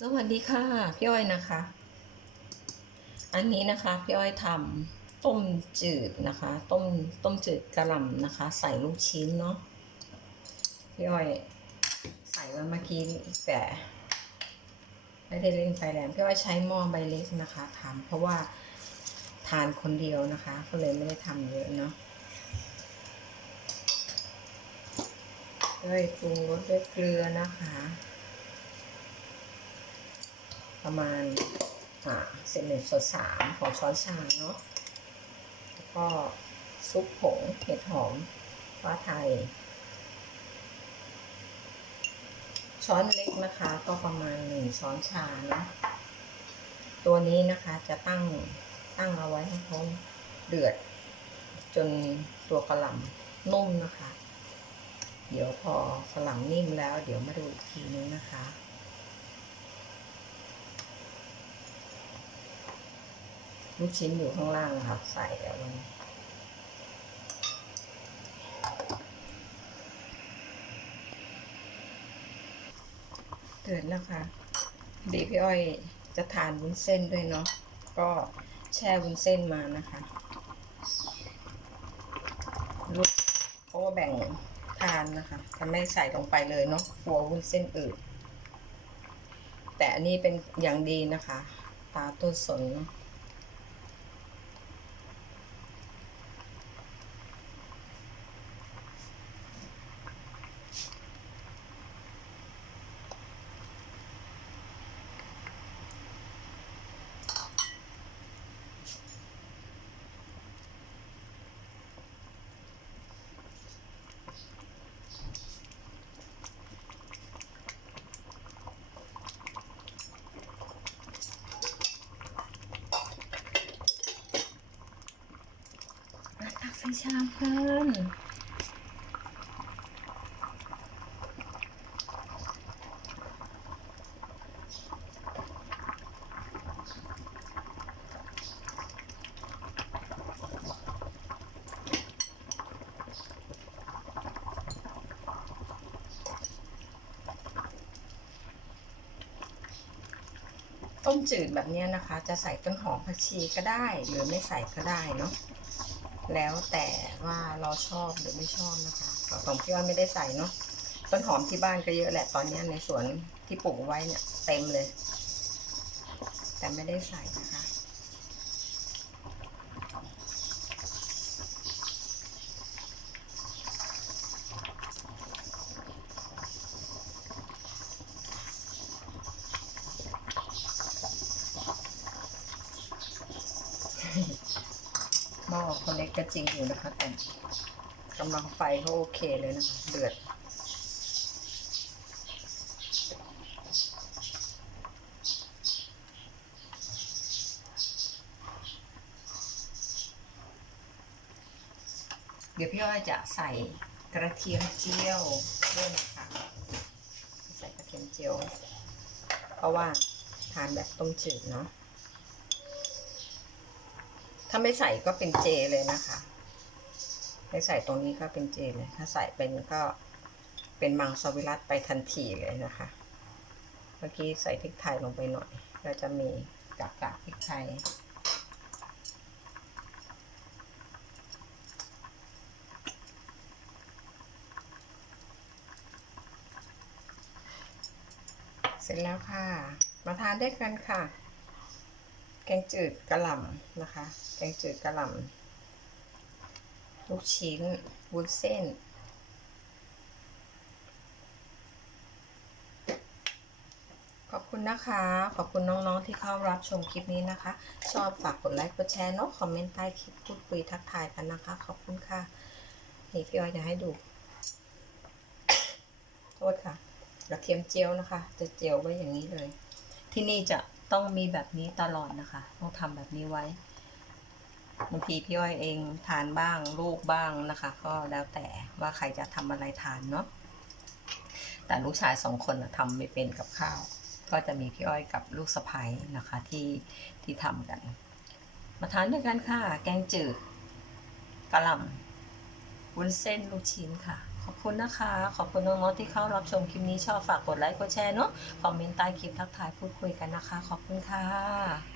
สวัสดีค่ะพี่อ้อยนะคะ อันนี้นะคะพี่อ้อยทำต้มจืดนะคะ ต้มต้มจืดกระหล่ำนะคะ ใส่ลูกชิ้นเนาะพี่อ้อยใส่ไว้เมื่อกี้แต่ไม่ได้เล่นไฟแรงพี่อ้อยใช้หม้อใบเล็กนะคะทำเพราะว่าทานคนเดียวนะคะ ก็เลยไม่ได้ทำเยอะเนาะด้วยปรุงรสด้วยเกลือนะคะ ประมาณเศษหนึ่งส่วนสามของช้อนชาเนาะแล้วก็ซุปผงเห็ดหอมฟ้าไทย ช้อนเล็กนะคะ ก็ประมาณหนึ่งช้อนชาเนาะตัวนี้นะคะจะตั้งตั้งเอาไว้ให้เขาเดือด จนตัวกระหล่ำนุ่มนะคะ เดี๋ยวพอกระหล่ำนิ่มแล้ว เดี๋ยวมาดูอีกทีนึงนะคะ ลูกชิ้นอยู่ข้างล่างค่ะใส่เอาไว้เดือดแล้วค่ะดีพี่อ้อยจะทานวุ้นเส้นด้วยเนาะก็แช่วุ้นเส้นมานะคะลูกเพราะว่าแบ่งทานนะคะจะไม่ใส่ลงไปเลยเนาะกลัววุ้นเส้นอืดแต่อันนี้เป็นอย่างดีนะคะ ตาต้นสนเนาะ มาตักใส่ ต้มจืดแบบนี้นะคะ จะใส่ต้นหอมผักชีก็ได้ หรือไม่ใส่ก็ได้เนาะ แล้วแต่ว่าเราชอบหรือไม่ชอบนะคะของพี่อ้อยไม่ได้ใส่เนาะต้นหอมที่บ้านก็เยอะแหละตอนนี้ในสวนที่ปลูกไว้เนี่ยเต็มเลย แต่ไม่ได้ใส่นะคะ ม้อคนเล็กก็จริงอยู่นะคะ แต่กำลังไฟเขาโอเคเลยนะคะเดือดเดี๋ยวพี่อ้อยจะใส่กระเทียมเจียวด้วยนะคะ ใส่กระเทียมเจียว เพราะว่าทานแบบต้มจืดเนาะ ถ้าไม่ใส่ก็เป็นเจเลยนะคะ ไม่ใส่ตรงนี้ก็เป็นเจเลย ถ้าใส่เป็นก็เป็นมังสวิรัตไปทันทีเลยนะคะ เมื่อกี้ใส่พริกไทยลงไปหน่อย ก็จะมีกากกากพริกไทยเสร็จแล้วค่ะ มาทานด้วยกันค่ะ แกงจืดกระหล่ำนะคะ แกงจืดกระหล่ำลูกชิ้นวุ้นเส้น ขอบคุณนะคะ ขอบคุณน้องๆที่เข้ารับชมคลิปนี้นะคะ ชอบฝากกดไลค์กดแชร์เนาะคอมเมนต์ใต้คลิปพูดคุยทักทายกันนะคะ ขอบคุณค่ะ นี่พี่อ้อยจะให้ดู โทษค่ะกระเทียมเจียวนะคะ จะเจียวไว้อย่างนี้เลย ที่นี่จะ ต้องมีแบบนี้ตลอดนะคะ ต้องทำแบบนี้ไว้บางทีพี่อ้อยเองทานบ้างลูกบ้างนะคะ ก็แล้วแต่ว่าใครจะทำอะไรทานเนาะแต่ลูกชายสองคนนะทำไม่เป็นกับข้าว ก็จะมีพี่อ้อยกับลูกสะใภ้นะคะที่ที่ทำกัน มาทานด้วยกันค่ะ แกงจืดกะหล่ำวุ้นเส้นลูกชิ้นค่ะ ขอบคุณนะคะ ขอบคุณน้องๆที่เข้ารับชมคลิปนี้ชอบฝากกดไลค์กดแชร์เนาะคอมเมนต์ใต้คลิปทักทายพูดคุยกันนะคะ ขอบคุณค่ะ